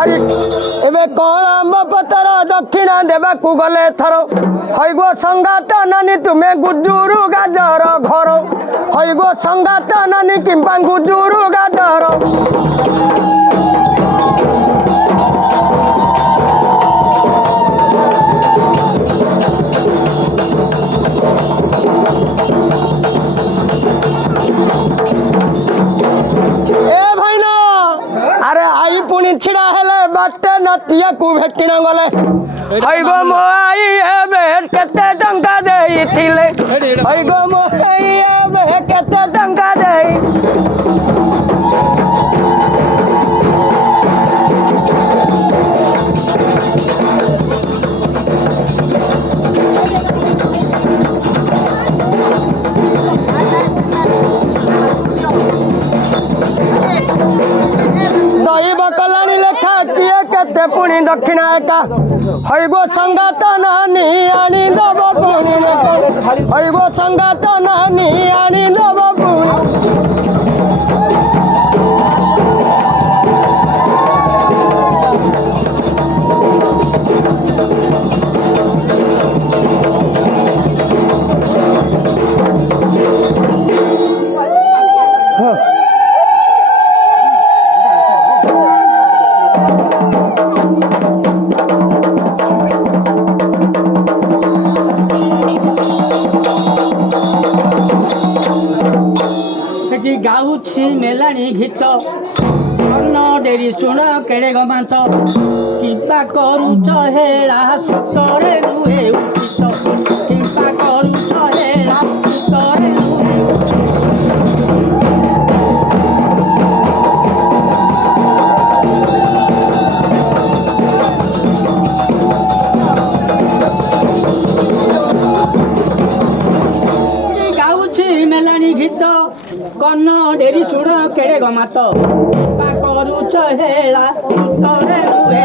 हरि एबे कौन आंब पतर दक्षिणा देवाकू गले थर हईगो संगात नानी तुमे गुजुरु गाजर घर हईगो संगात नानी किंबा गुजुरु गाजर छिड़ा हेले बाटे नतिया को भेटिना गले हईगो मोई एबे केते टंका देई थिले हईगो मोई एबे केते टंका देई दही बकलानी लेखा किए केते पुणी दक्षिणा एका हईगो संगात नानी आनी दब पुणी हईगो संगात नानी आनी दब पुणी गाउछि मेलानी गीत अन्न डेरी सुन केड़े गमांत किंपा करूच हेला सतरे नुहे उचित किंपा करूच हेला सतरे नुहे गाउछि मेलानी गीत कन्न डेरी सुण केड़े गमात करूच हेला सुतरे नुहे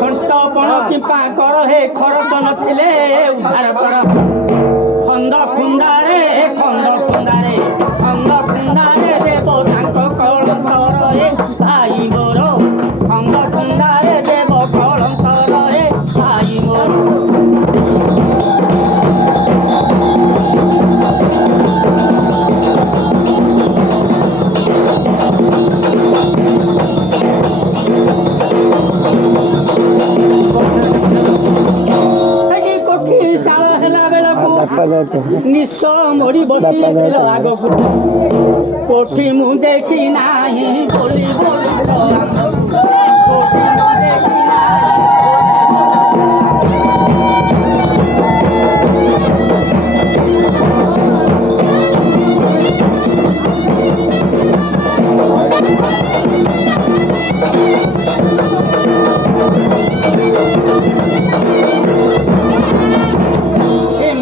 खंट पण किंपा कर हे खरच नथिले उधार कर खंद खुंडारे देव तांक कलंतर हे भाई मोर खंद खुंडारे देव कलंतर हे भाई मोर निश मोड़ी बसी आग कोठी मु देखी नाही बोली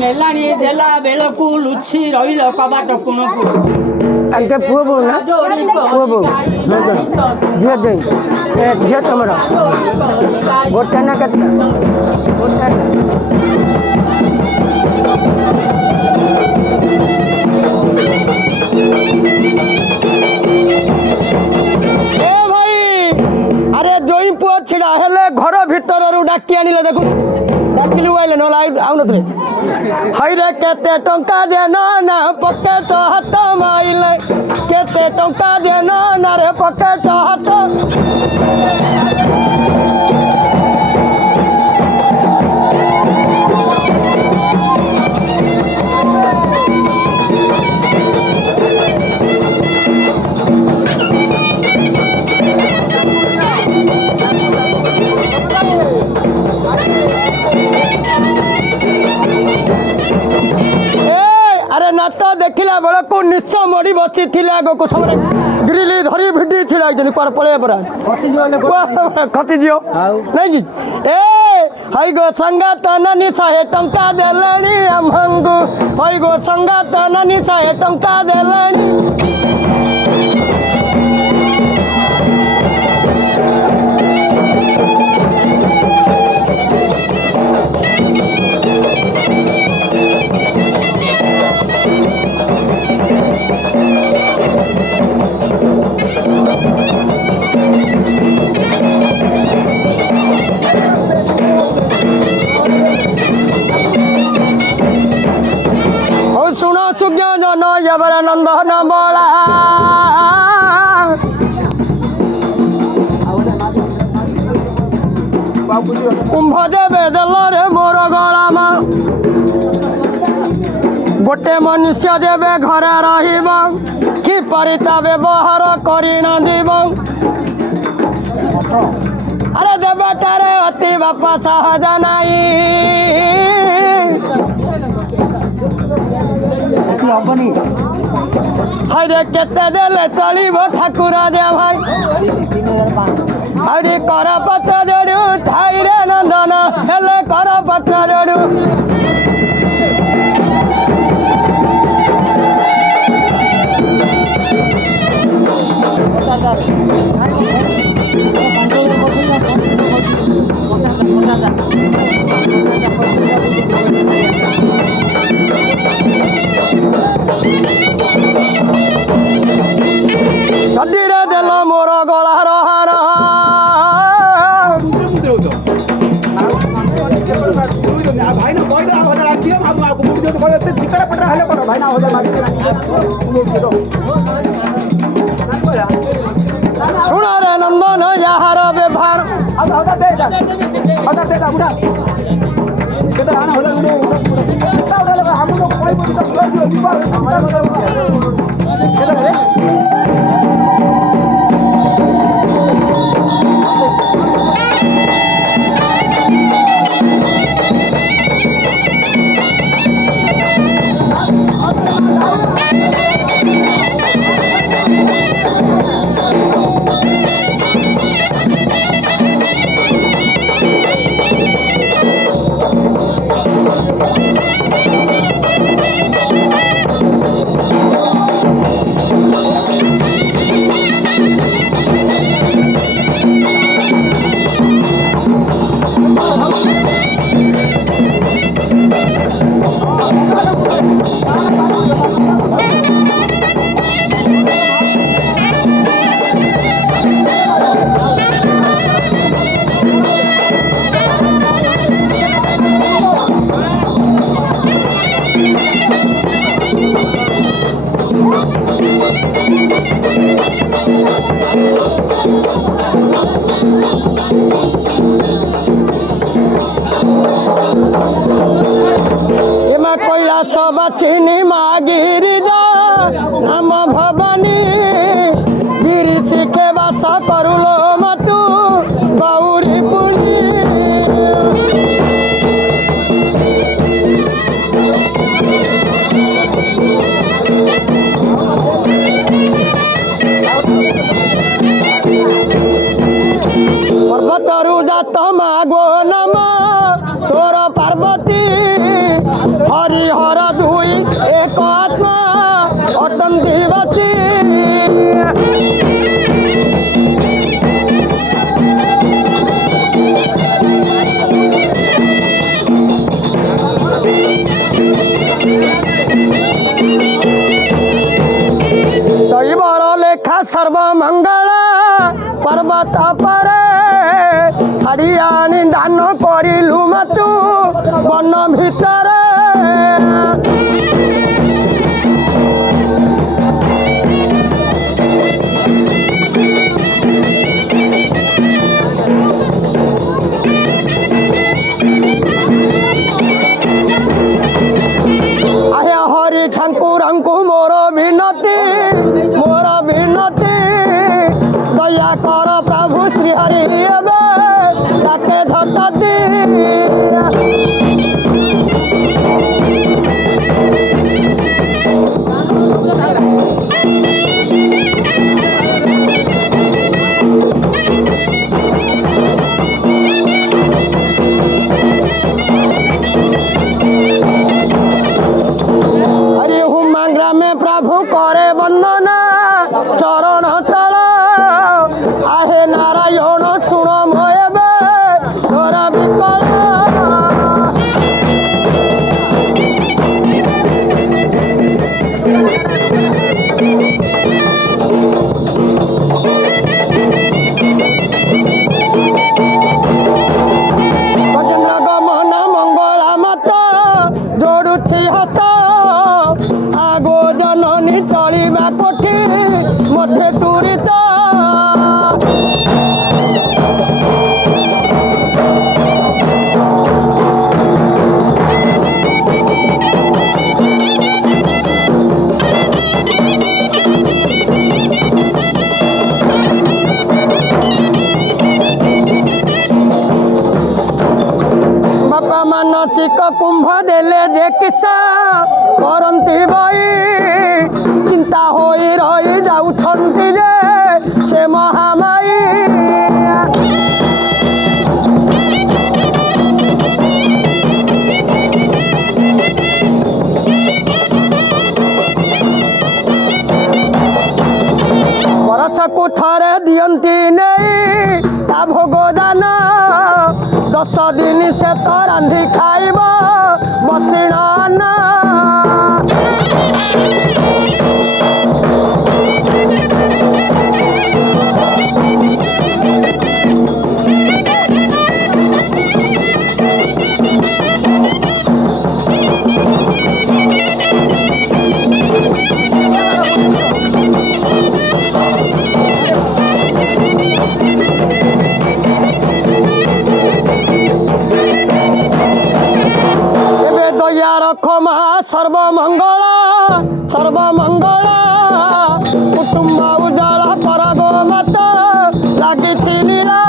मेलानी देला बेलकू लुची रही कबाट कोणकू अंके पुओ बो ना पुओ बो झियो दे झियो तमरा गोटे ना केतना गोटे ए भाई अरे जोई पुओ छिड़ा हेले घर भीतर रु डाकी आनिले देखु डाकिलु आइले न आउ नथले हई रे केते टंका देन ना पकेट हाथ माइले केते टंका देन ना रे पकेट हाथ देखला बेला को निश्च मड़ी बसी आग को सब ग्रिल धरी भिडी छिड़ा कुआर पड़े परा खसी दियो नहीं कि ए हई गो संगात नानी 100 टंका देलानी आमंगु हई गो संगात नानी 100 टंका देलानी कुंभ देवे देलरे मोर गलामा गोटे मनुष्य देवे घरे रहिब कि परिता व्यवहार करी न দিব अरे देवतारे अति बापा सहज नाई हरे केते देले चलिब ठाकुर दे भाई हरे कर पत्र जोड़ू ठाई रे नंदन हेले कर पत्र जोड़ू छदीरे देल मोर गलार हार सुन रे नंदन यार व्यवहार इमा कैलाश बाछिनी माँ गिरिजा नाम भवानी गिरी शिखे बास करुलो मतु गौरी पुणी पर्वतरु जात मागो नम तोर पार्वती हरिहर दुई एक आत्मा अटंती बची दैवर लेखा सर्वमंगल पर्वत पर हरियाणी दान करिलु मतु वन भितर आया हरि ठाकुरंकु मोर विनती दया कर प्रभु श्री हरि डाके धतती हरि हुमांग्रा में प्रभु करे वंदना चरण तल आहे नारायण सुण मयबे तोरा विकल गजेन्द्र गमन मंगला मत जोड़ुछि हत आगो जननी चलिबा कोठी मध्य टूरिता ମାସକୁ ଥରେ ଦିଅନ୍ତି ନେଇ ତା ଭୋଗ ଦାନ 10 ଦିନ ସେ ତ ରାନ୍ଧି ଖାଇବ ବସିଣ ଅନ୍ନ। ସର୍ବମଙ୍ଗଳ ସର୍ବମଙ୍ଗଳ କୁଟୁମ୍ବ ଉଜ୍ଜଳ କର ଗୋ ମାତା ଲାଗିଛି ଲୀଳା।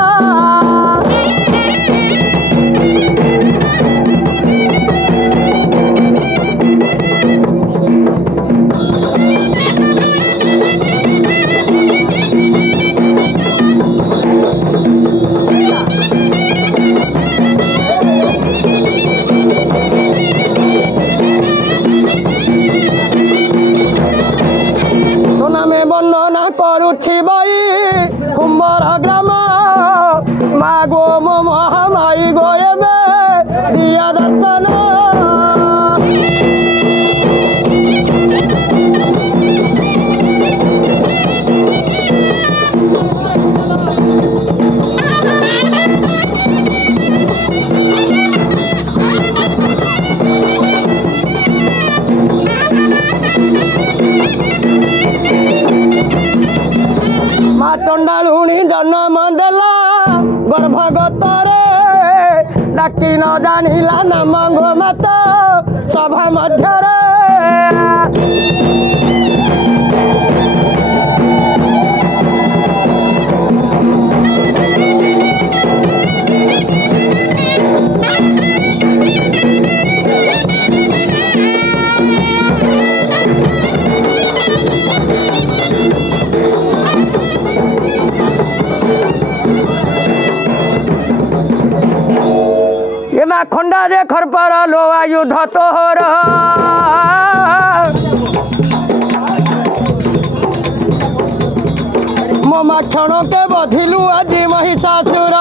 କରୁଛି ବଇ କୁମ୍ବର ଗ୍ରାମ ମା ଗୋ ମୋ ମହାମାଇ ଗୋ ଏବେ ଦିଆ ଦର୍ଶନ। ଚଣ୍ଡାଳୁଣୀ ଜନ୍ମ ଦେଲା ଗର୍ଭଗତରେ ଡାକି ନ ଜାଣିଲା ନାମ ଗୋ ମାତା ସଭା ମଧ୍ୟରେ। ଖଣ୍ଡା ରେ ଖରପାର लो आयुध तोहर ମୋ ମାଛଣ କେ ବଧିଲୁ ଆଜି ମହିଷାସୁର।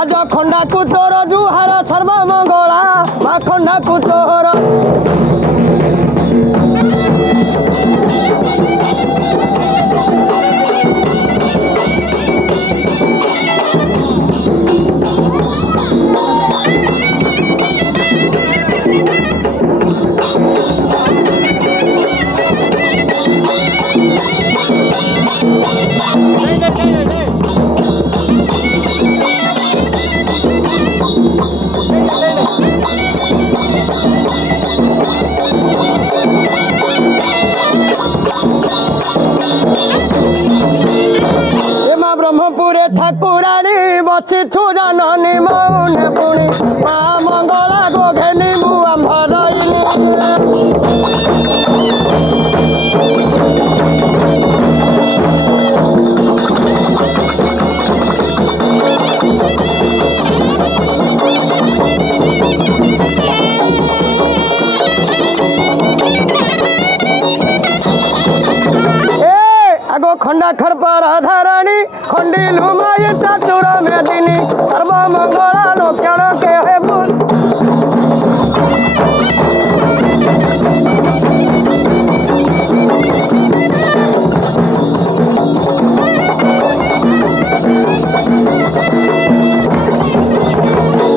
ଆଜ ଖଣ୍ଡାକୁ ତୋର ଜୁହାର ସର୍ବମଙ୍ଗଳା ମା ଖଣ୍ଡାକୁ ତୋର। ବ୍ରହ୍ମପୁରେ ଠାକୁରାଣୀ ବସିଛୁ ଜାନନୀ ମଉନେ ପୁଣି ମା ମଙ୍ଗଳା ଗୋ ଘେନିବୁ ଆମ୍ଭ खंडा खरपार धाराणी खंडिलु माय चातुर मेदिनी सर्वमंगला लोकण के हे बुल।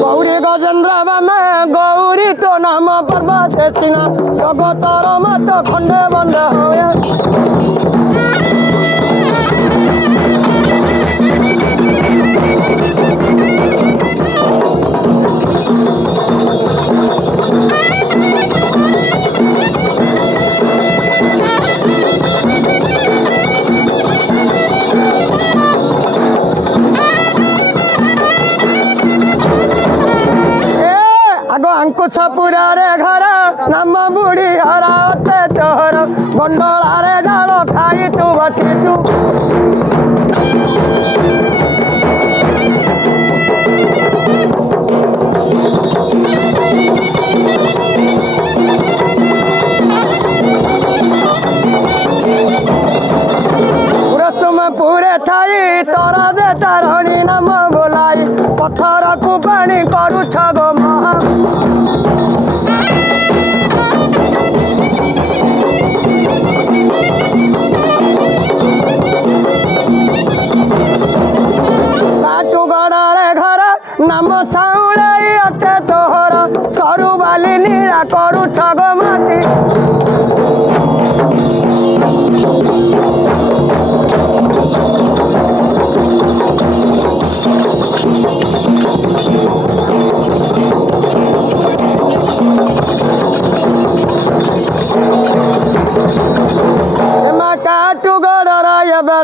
गौरी गजेंद्र बामे गौरी तो नाम पर्वत सिना जगतर मत खंडे बंद होया। अंकुशपुरा रे घर नाम बुढ़ी हरा चोर गंडोला रे डाल खाई तू बचीचु।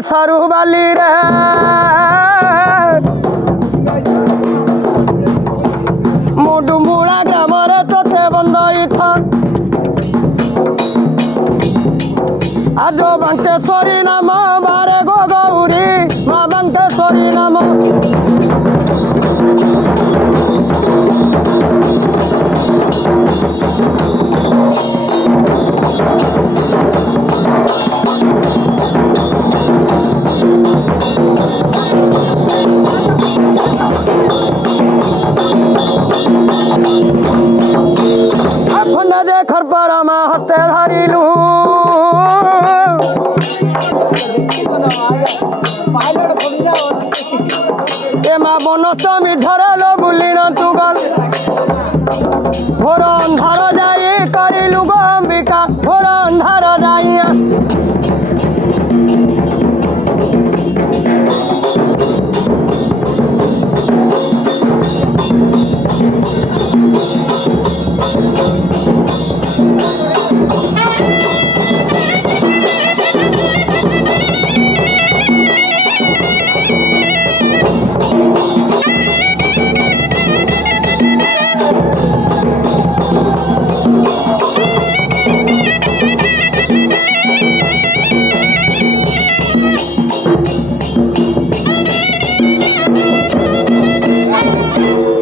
सारू बाली रे मुडुमुड़ा ग्राम रे तोते बंदई थान आज बांकेश्वरी नाम बारे गो गौरी माँ बांकेश्वरी नाम देखर परमा हते धरिलू एमा बनस्तमी धरलो बुलिन तुगल भोर अंधार जाई करिलु गो अंबिका भोर अंधार जाइया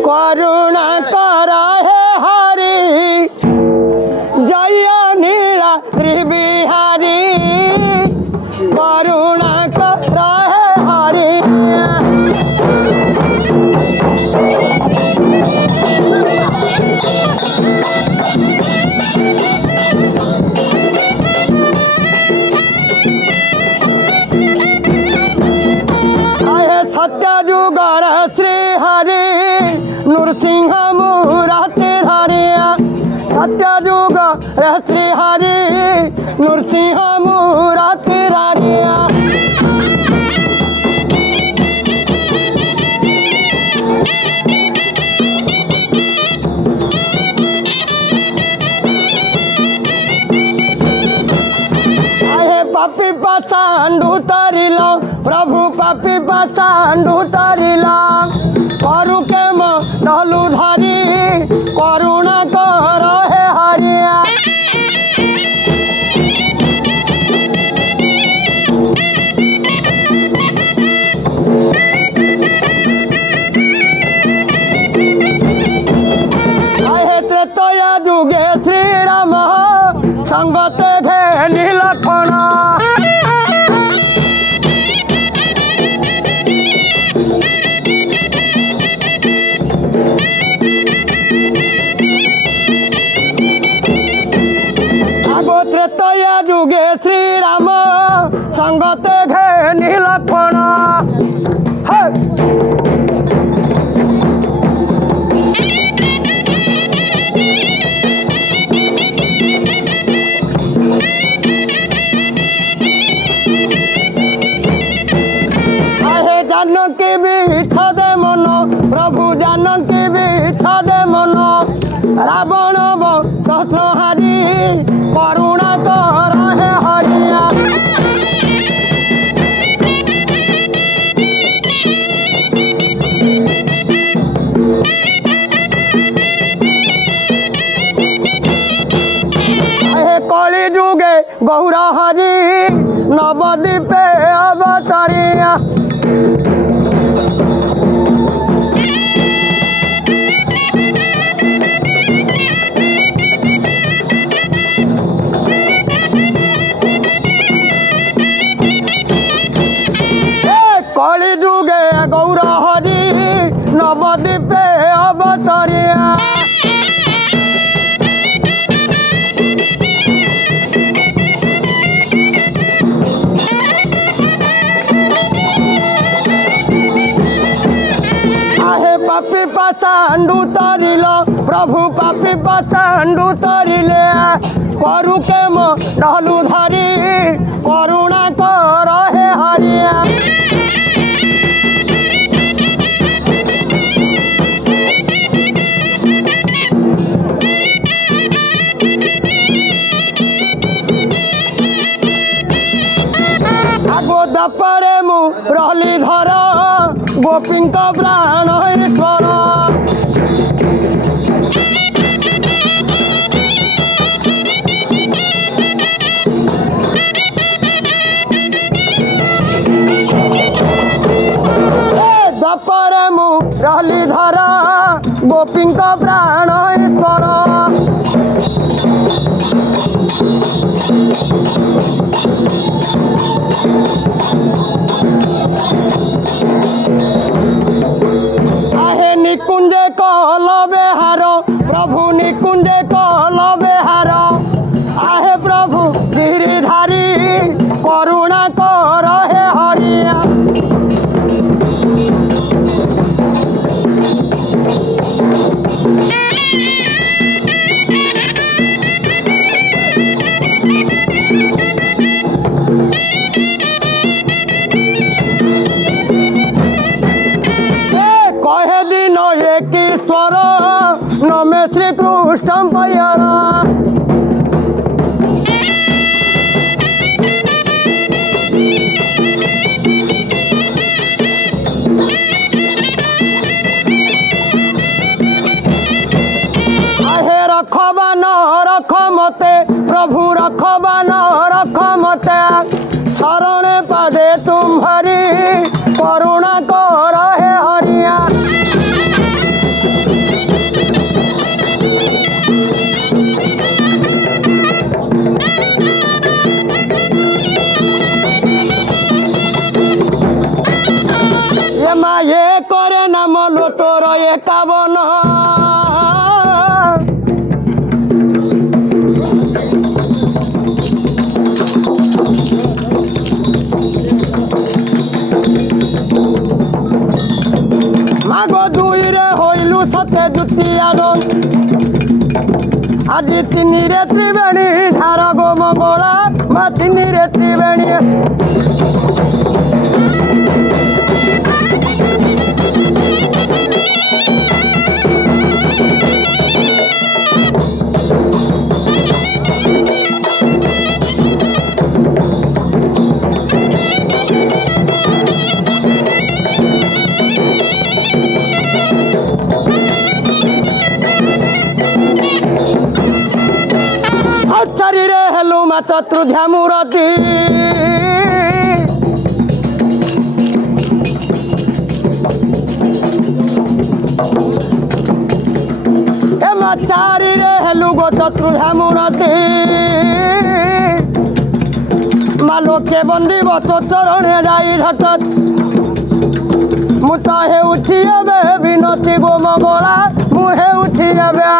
करुणा कर हे हरि जय नीला त्रिबिहारी करुणा कर हे हरि सत्य जुगर श्री हरि नृसिंह मुराति धरिया सत्य जुग श्री हरि नृसिंह मुराति धरिया पापी पाचांडू तरिला प्रभु पापी पाचांडू तरिला करु के डलू धारी करुणा कर हे हरिया त्रेतया जुगे श्री राम संगते घेनी लखन आगो त्रेतया जुगे श्री राम संगते घेनी लखन जानकी बीठा दे मन प्रभु जानकी बीठा दे मन रावण संहारी करुणा कर हे हरिया कली जुगे गौर हरि नवद्वीपे अवतरिया कली जुगे गौर हरि नवद्वीपे अवतरिया पापी पाचांडू तरिल प्रभु पापी पाचांडू तरिले करु के डलू धारी करुणा कर हे हरिया आगो ଦପରେ ମୁଁ ରହିଲି ଧର ଗୋପୀଙ୍କ ପ୍ରାଣ ଈଶ୍ୱର। ଦପରେ ମୁଁ ରହିଲି ଧର ଗୋପୀଙ୍କ ପ୍ରାଣ ଈଶ୍ୱର। आहे निकुंजे कहल बेहार प्रभु निकुंजे कहल बेहार आहे प्रभु गिरिधारी करुणा कर हे हरिया। कहे दिन एक स्वर नमे श्री कृष्ण पयरा। आहे रखबा न रख मते प्रभु रखबा न रख मते शरणे पदे तुम्हारी करुणा कर हे हरिया। ये मा ये करे नाम लो तोर 51 मागो दुईरे हईलु सते द्वितीया आज 3 रे त्रिवेणी धार गो मंगला मा 3 रे त्रिवेणी। शरीरे हेलु मा चतुर्ध्या मूर्ति ए मा चारिरे हेलु गो चतुर्ध्या मूर्ति मा लोके बंदीब तो चरणे जाई झटत मुता हे उठी एबे विनती गो मंगला मुहे उठी एबे।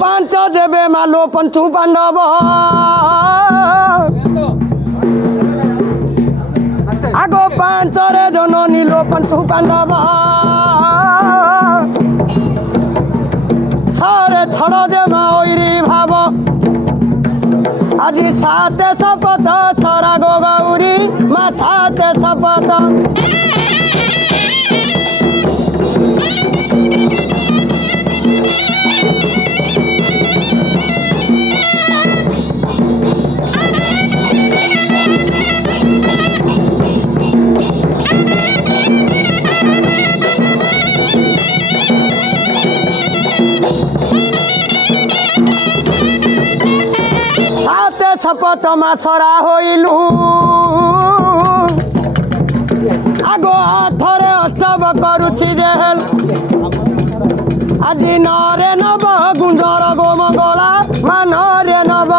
पांच देवे मालो पंचु पांडव आगो 5 रे जन नीलो पंचु पांडव छरे छड़ जे माईरी भाव आज 7 शपथ छरा गो गौरी मा 7 शपथ। शपथ माछरा होइलु आगो हाथरे अष्टव करुछि जेल आज नरे नव गुंजर गो मंगला मा नरे नव।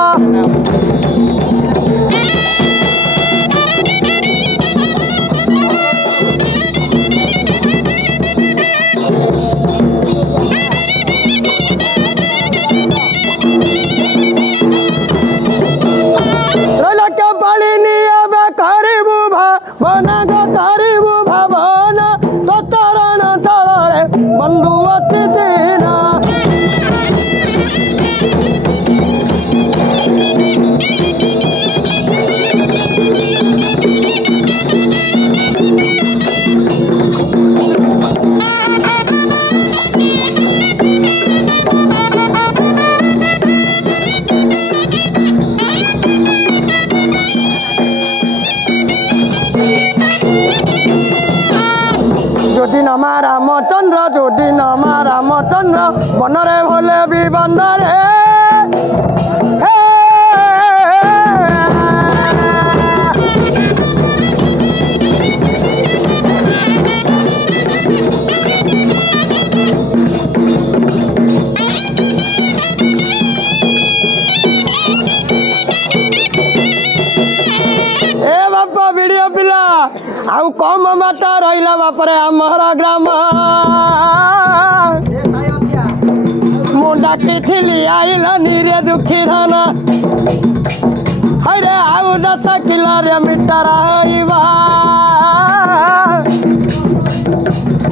बंधु अतिथि যদি নামা রামচন্দ্র যদি নামা রামচন্দ্র বনরে ভলে বিবন্দরে ভিডিও পিলা ଆଉ କମ ବାଟ ରହିଲା ବାପରେ ଆମର ଗ୍ରାମ ମୁଁ ଡାକିଥିଲି ଆଇଲନି ରେ ଦୁଃଖୀ ଧନ ହଇରେ ଆଉ 10 କିଲୋରେ ମିଟର ହଇବା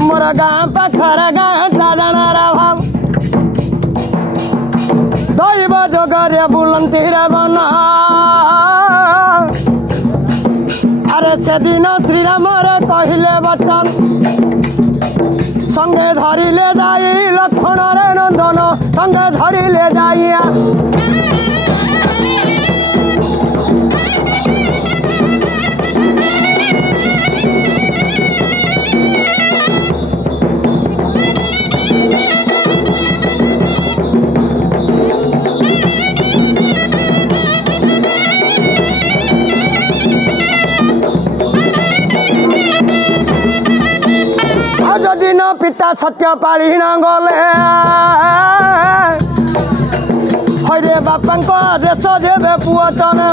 ମୋର ଗାଁ ପାଖରେ ଗାଁ ସାଧନାର ଭାବ ଦୈବ ଯୋଗରେ ବୁଲନ୍ତି ରାବଣ আরে সেদিন শ্রীরামর কহিলে বচন সঙ্গে ধরিলে যাই লক্ষণরে নন্দন সঙ্গে ধরিলে যাইয়া যদি ন পিতা সত্য পালি ন গলে হইরে বাপাঙ্ক দেশ দেবে পুଅ ତନେ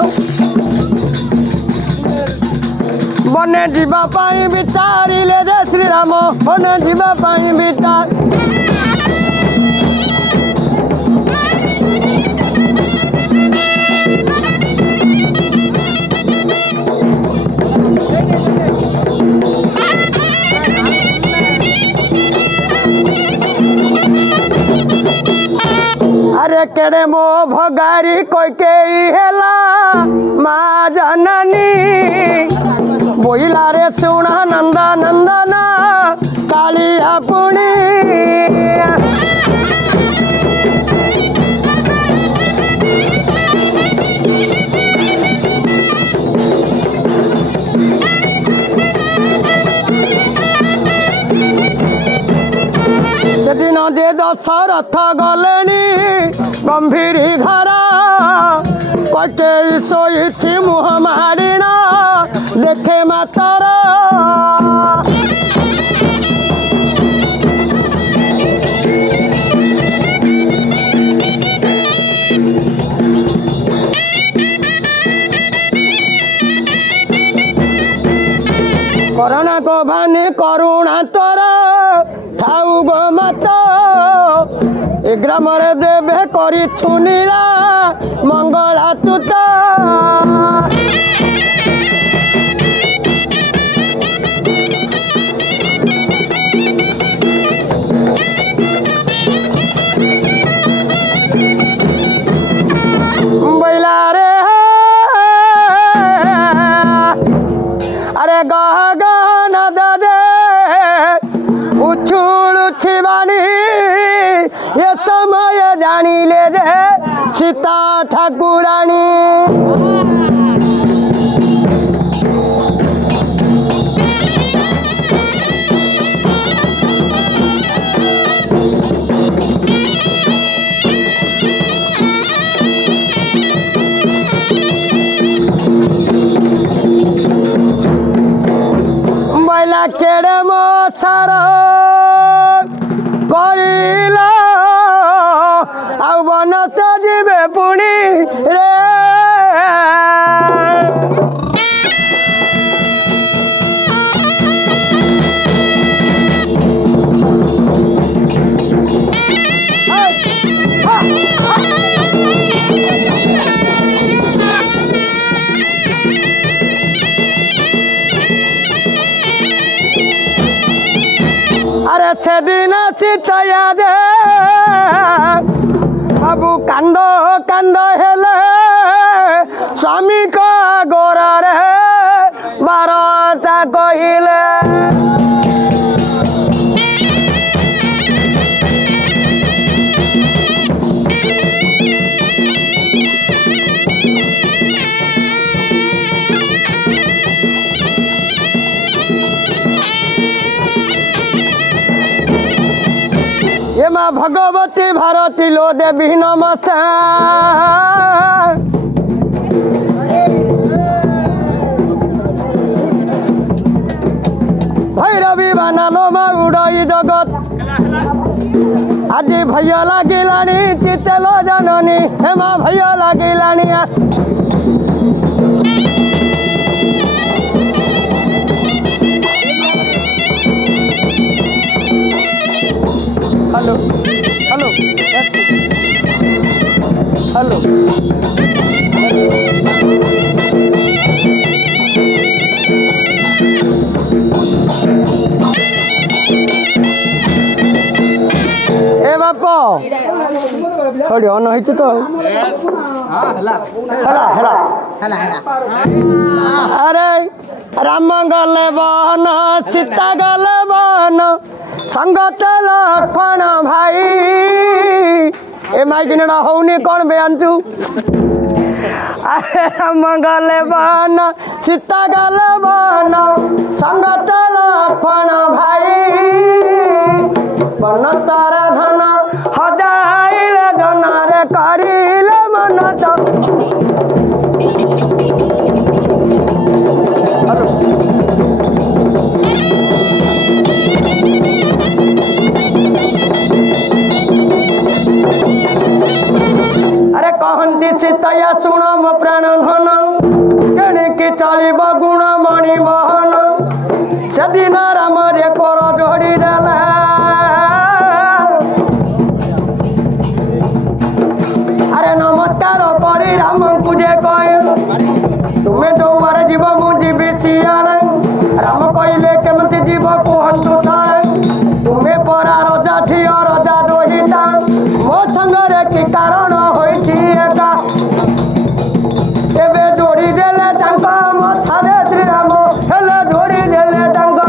বনে ଯିବା ପାଇଁ ବିଚାରିଲେ ଯେ ଶ୍ରୀରାମ ବନେ ଯିବା ପାଇଁ ବିଚାର আরে কেড়ে মো ভগারি কইকেই হেলা মা জননী বইলা রে শুনা নন্দ নন্দন কালিয়া পুণি সেদিন যে দশরথ গলেনি গম্ভীরি ঘর কইকেই শোইছি মুহ মারিণ দেখে মাতর করোনা কো ভানি করুণা তোর থাউ গো মাত এ গ্রামরে দেবে করি ছুনিলা মঙ্গলা তুত বইলা রে আরে গহ গহন দে উছুলুছি বাণী এ সময় জানিলে রে সীতা ঠাকুরানী বইলা কেড়ে মো সার করিল আউ বনতে ଯିବେ পুনি রে আরে সেদিন চিতয়া দে বাবু কান্দ কান্দ হেলে স্বামী গোরারে বারতা কহিলে माँ भगवती भारती लो देवी नमस्ते भैरवी बाना लो माँ उड़ाई जगत आज भैया लागिलानी चितलो जननी हे माँ भैया लागिलानी हेलो हेलो हेलो ए बापा थोड़ी अन है तो अरे राम गले बन सीता गले बन संगत लक्षण भाई ए माइकिना होनी कौन बेआनचु अरे राम गले बन सीता गले बन संगत लक्षण भाई बन तारा धन हजाइले धनारे करिले मन अरे कहती सीतया शुण मो प्राण धन केणिकी चलिब गुण मणि बहन सेदिन राम रे कर जोड़ी देला अरे नमस्कार करी राम को जे कह तुम्हें जो बारे जीव मुझी सियाड़े राम कहले केमती जीव कहतु थे तुम्हें परा रजा झी रजा दोहिता मो संगरे कि कारण होइछि एका एबे जोड़ी देले तांका मथारे श्री राम हेले जोड़ी देले तांका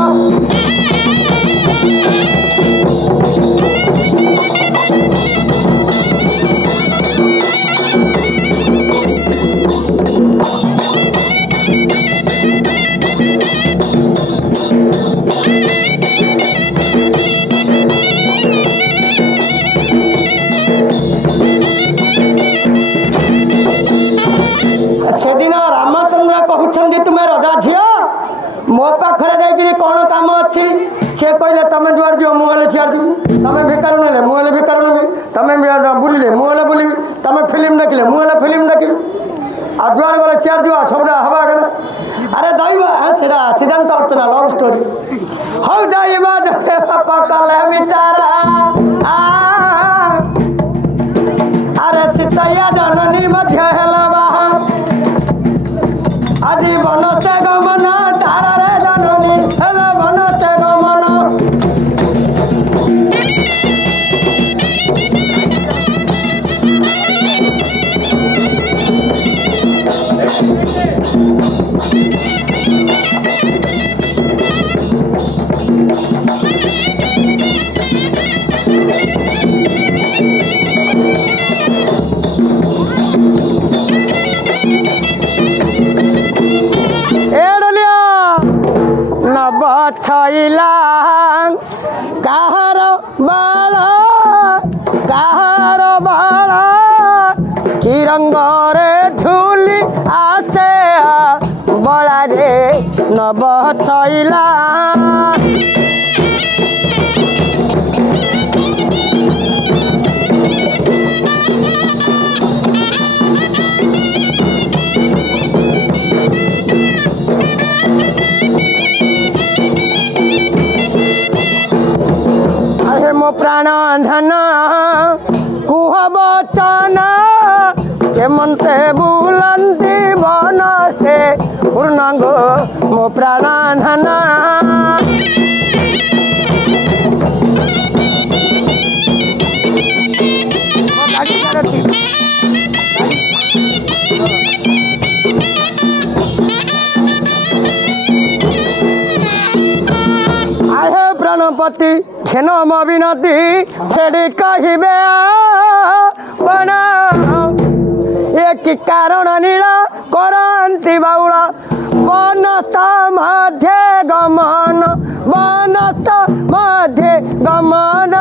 सेदिन रामचंद्र कहते तुम्हें रजा झील मो पाखे देखिए कौन कम अच्छी सी कहले तुम जुआड़ जीव मुझे सियाड़ जी तुम भिकार ना मुझे भिकार नी तुम बुलिले मुझे बुलि तुम फिल्म देखिले मुझे फिल्म देखी आ जुआड़ गले सियाड़ जीव सब हवा अरे दैव से सिद्धांत अर्थ ना लव स्टोरी हौ दैव पकले मिटारा अरे सीतैया जननी मध्य हेला बाहा आजी बनते गमन तारा रे जननी हेले बनते गमन छईला कहार बाला कि रंग रे झूली आसे बड़ा रे नब छईला प्राण धन कुह बचन केमते बुलंती बनस्ते पूर्णांग मो प्राण धन गणपति खेनम विनती फेरी कहिबे बना एक कारण नीला करंती बाउला बनस्थ मध्य गमन बनस्थ मध्य गमन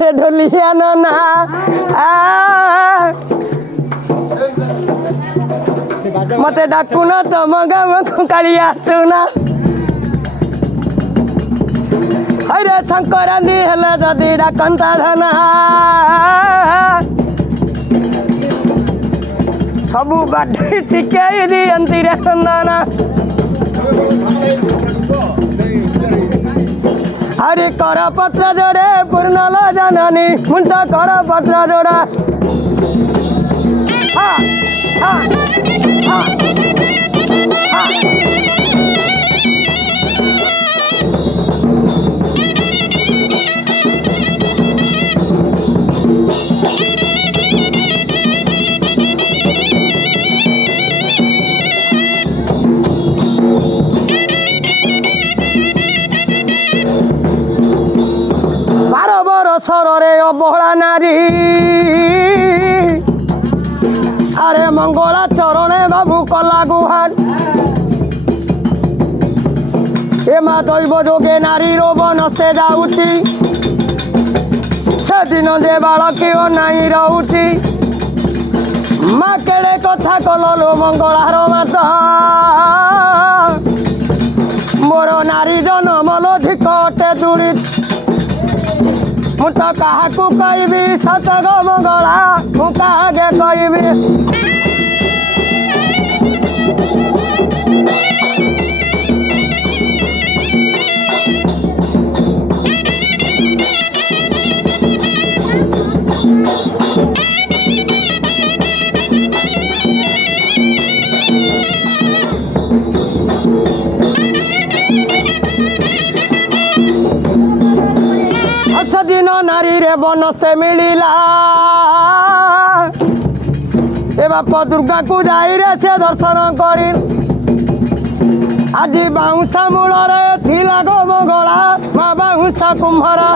रे ढोलिया नना मते डाकुना तम गाम कालिया तुना हरे शंकरांदी हेले जदि डाकंता धना सबु बाढ़ी शिखाई दियंती रे चंदना हरे कर पत्र जोड़े पूर्णल जननी मुंट कर पत्र जोड़ा हाँ हाँ हाँ हाँ सरे अबहला नारी अरे मंगला चरणे बाबू कला गुहार ए मा दैव जोगे नारी बनस्ते जाऊँगी से दिन जे बालकी नाई रोची माँ केड़े कथा कललो मंगलार माता मोर नारी जनमलो ढिक अटे दूरी मु तो क्या कहबी सत गो मंगला मु क्या कहबी दिन नारी रे बनस्ते मिलिला ए बाप दुर्गा को जाई रे से दर्शन करी आज बाउंसा मूल रे थिला गो मंगला माँ बाउंसा कुम्हारा